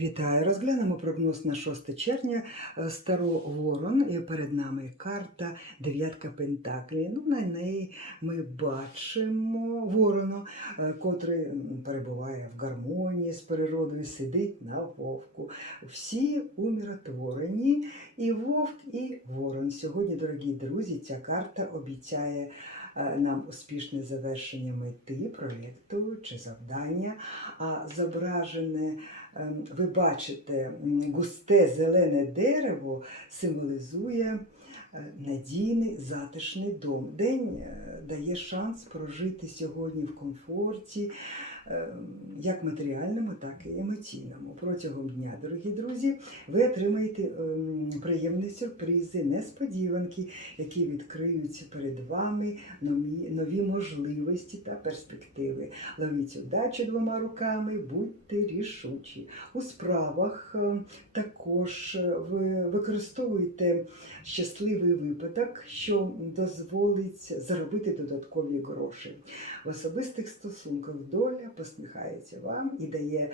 Вітаю! Розглянемо прогноз на 6 червня е, Старо Ворон. І перед нами карта Дев'ятка Пентаклі. Ну, на неї ми бачимо ворона, е, котрий перебуває в гармонії з природою, сидить на вовку. Всі умиротворені, і вовк, і ворон. Сьогодні, дорогі друзі, ця карта обіцяє нам успішне завершення мети, проєкту чи завдання, а зображене. Ем, ви бачите, густе зелене дерево символізує е, надійний затишний дом. День е, дає шанс прожити сьогодні в комфорті, як матеріальному, так і емоційному. Протягом дня, дорогі друзі, ви отримаєте ем, приємні сюрпризи, несподіванки, які відкриються перед вами нові, нові можливості та перспективи. Ловіть удачу двома руками, будьте рішучі. У справах е, також е, ви використовуєте щасливий випадок, що дозволить заробити додаткові гроші. В особистих стосунках доля посміхається вам і дає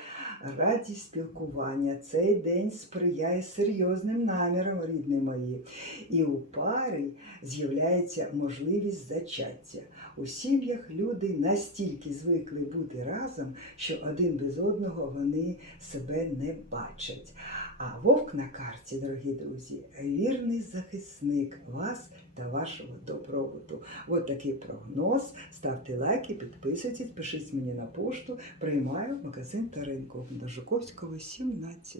радість спілкування. Цей день сприяє серйозним намірам, рідні мої. І у парі з'являється можливість зачаття. У сім'ях люди настільки звикли бути разом, що один без одного вони себе не бачать. А вовк на карті, дорогі друзі, вірний захисник вас та вашого добробуту. От такий прогноз. Ставте лайки, підписуйтесь, пишіть мені на пошту. Приймаю магазин та ринку на Жуковського 17.